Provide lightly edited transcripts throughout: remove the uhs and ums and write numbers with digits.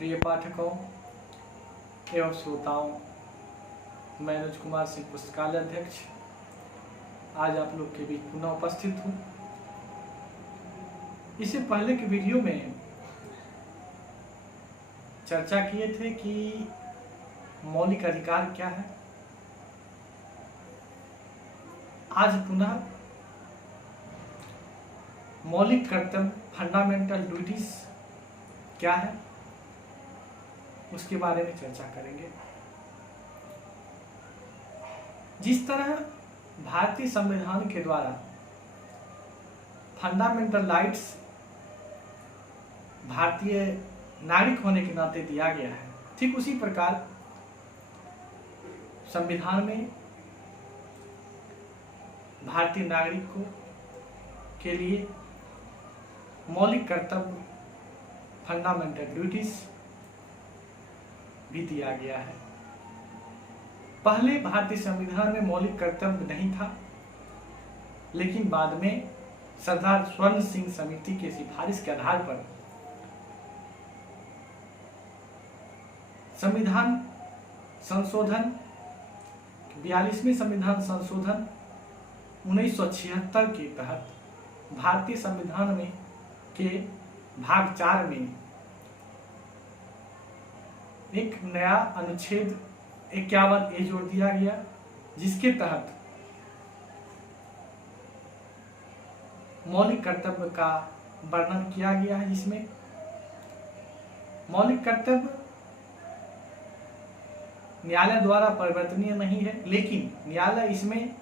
प्रिय पाठकों एवं श्रोताओं, मैं अनुज कुमार सिंह पुस्तकालय अध्यक्ष आज आप लोग के बीच पुनः उपस्थित हूँ। इससे पहले के वीडियो में चर्चा किए थे कि मौलिक अधिकार क्या है। आज पुनः मौलिक कर्तव्य फंडामेंटल ड्यूटीज क्या है उसके बारे में चर्चा करेंगे। जिस तरह भारतीय संविधान के द्वारा फंडामेंटल राइट्स भारतीय नागरिक होने के नाते दिया गया है, ठीक उसी प्रकार संविधान में भारतीय नागरिकों के लिए मौलिक कर्तव्य फंडामेंटल ड्यूटीज भी दिया गया है। पहले भारतीय संविधान में मौलिक कर्तव्य नहीं था, लेकिन बाद में सरदार स्वर्ण सिंह समिति की सिफारिश के आधार पर संविधान संशोधन 42वें संविधान संशोधन 1976 के तहत भारतीय संविधान में के भाग 4 में एक नया अनुच्छेद 51A जोड़ दिया गया, जिसके तहत मौलिक कर्तव्य का वर्णन किया गया है। जिसमें मौलिक कर्तव्य न्यायालय द्वारा परिवर्तनीय नहीं है, लेकिन न्यायालय इसमें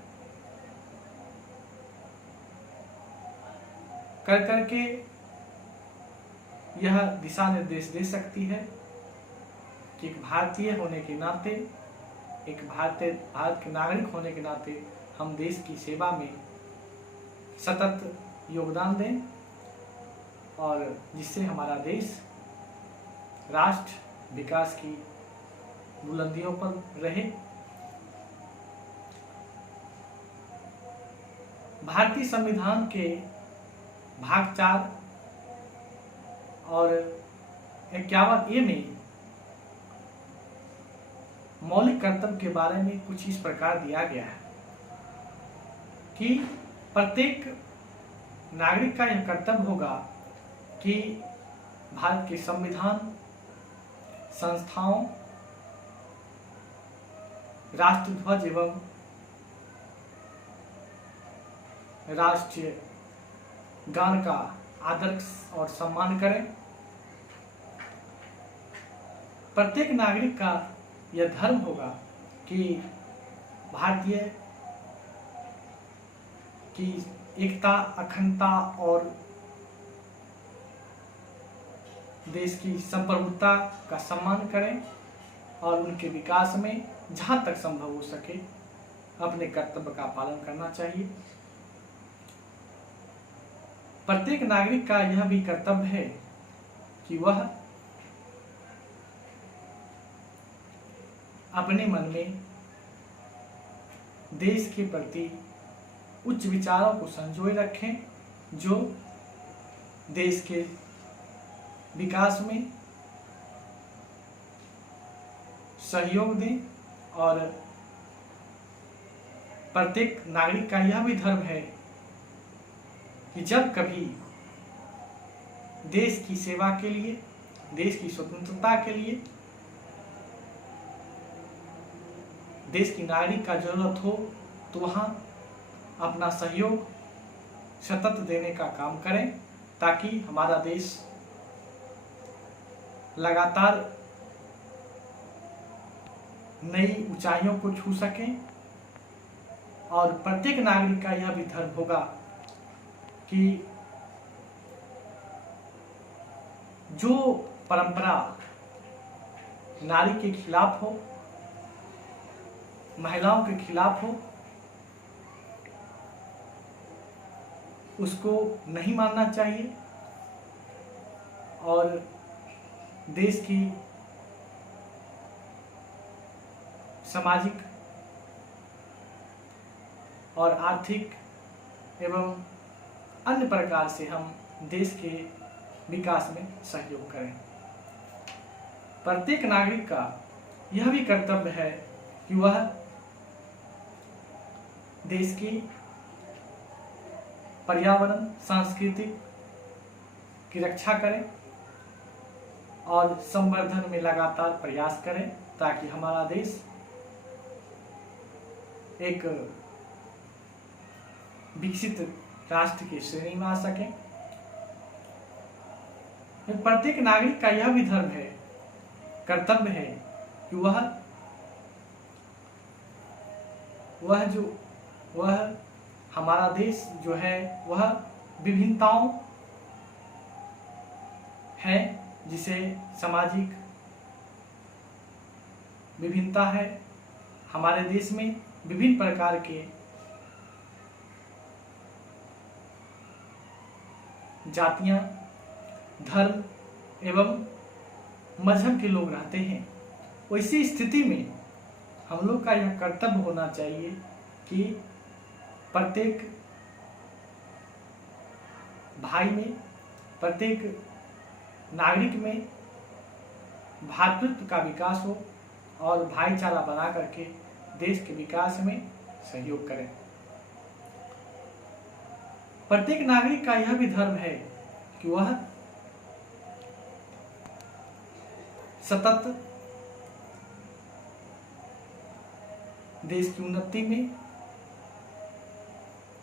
कर करके यह दिशा निर्देश दे सकती है कि एक भारतीय होने के नाते, एक भारत के नागरिक होने के नाते हम देश की सेवा में सतत योगदान दें और जिससे हमारा देश राष्ट्र विकास की बुलंदियों पर रहे। भारतीय संविधान के भाग 4 और 51A में मौलिक कर्तव्य के बारे में कुछ इस प्रकार दिया गया है कि प्रत्येक नागरिक का यह कर्तव्य होगा कि भारत के संविधान, संस्थाओं, राष्ट्रध्वज एवं राष्ट्रीय गान का आदर और सम्मान करें। प्रत्येक नागरिक का यह धर्म होगा कि भारतीय की एकता, अखंडता और देश की संप्रभुता का सम्मान करें और उनके विकास में जहाँ तक संभव हो सके अपने कर्तव्य का पालन करना चाहिए। प्रत्येक नागरिक का यह भी कर्तव्य है कि वह अपने मन में देश के प्रति उच्च विचारों को संजोए रखें, जो देश के विकास में सहयोग दें। और प्रत्येक नागरिक का यह भी धर्म है कि जब कभी देश की सेवा के लिए, देश की स्वतंत्रता के लिए देश की नागरिक का जरूरत हो तो वहाँ अपना सहयोग सतत देने का काम करें, ताकि हमारा देश लगातार नई ऊंचाइयों को छू सके। और प्रत्येक नागरिक का यह भी धर्म होगा कि जो परंपरा नारी के खिलाफ हो, महिलाओं के खिलाफ हो, उसको नहीं मानना चाहिए और देश की सामाजिक और आर्थिक एवं अन्य प्रकार से हम देश के विकास में सहयोग करें। प्रत्येक नागरिक का यह भी कर्तव्य है कि वह देश की पर्यावरण सांस्कृतिक की रक्षा करें और संवर्धन में लगातार प्रयास करें ताकि हमारा देश एक विकसित राष्ट्र की श्रेणी में आ सके। प्रत्येक नागरिक का यह भी धर्म है, कर्तव्य है कि वह हमारा देश जो है वह विभिन्नताओं है, जिसे सामाजिक विभिन्नता है। हमारे देश में विभिन्न प्रकार के जातियां, धर्म एवं मजहब के लोग रहते हैं। वैसी स्थिति में हम लोग का यह कर्तव्य होना चाहिए कि प्रत्येक भाई में, प्रत्येक नागरिक में भ्रातृत्व का विकास हो और भाईचारा बना करके देश के विकास में सहयोग करें। प्रत्येक नागरिक का यह भी धर्म है कि वह सतत देश की उन्नति में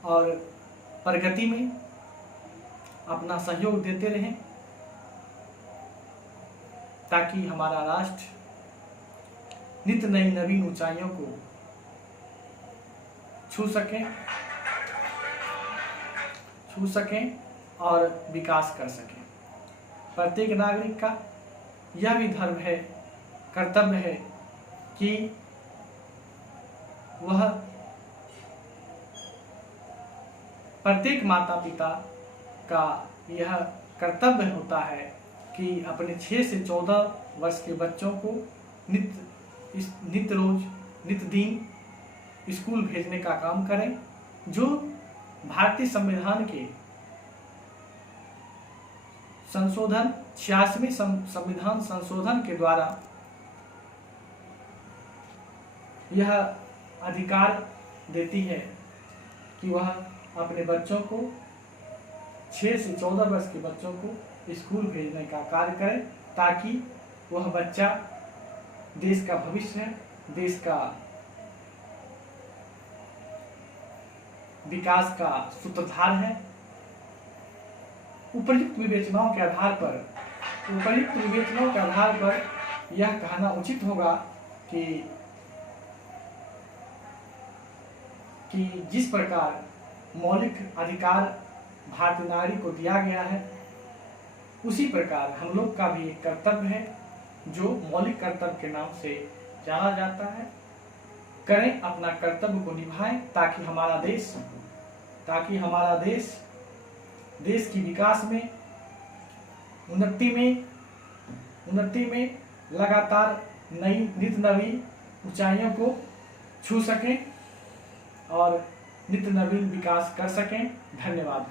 और प्रगति में अपना सहयोग देते रहें ताकि हमारा राष्ट्र नित्य नई नवीन ऊंचाइयों को छू सकें और विकास कर सकें। प्रत्येक नागरिक का यह भी धर्म है, कर्तव्य है कि वह प्रत्येक माता पिता का यह कर्तव्य होता है कि अपने 6 से 14 वर्ष के बच्चों को नित्य दिन स्कूल भेजने का काम करें, जो भारतीय संविधान के संशोधन 86वें संविधान संशोधन के द्वारा यह अधिकार देती है कि वह अपने बच्चों को 6 से 14 वर्ष के बच्चों को स्कूल भेजने का कार्य करें ताकि वह बच्चा देश का भविष्य है, देश का विकास का सूत्रधार है। उपर्युक्त विवेचनाओं के आधार पर यह कहना उचित होगा कि जिस प्रकार मौलिक अधिकार भारतीय नागरिक को दिया गया है, उसी प्रकार हम लोग का भी एक कर्तव्य है जो मौलिक कर्तव्य के नाम से जाना जाता है। करें, अपना कर्तव्य को निभाएं ताकि हमारा देश की विकास में, उन्नति में लगातार नित्य नवीन ऊंचाइयों को छू सकें और नित्य नवीन विकास कर सकें। धन्यवाद।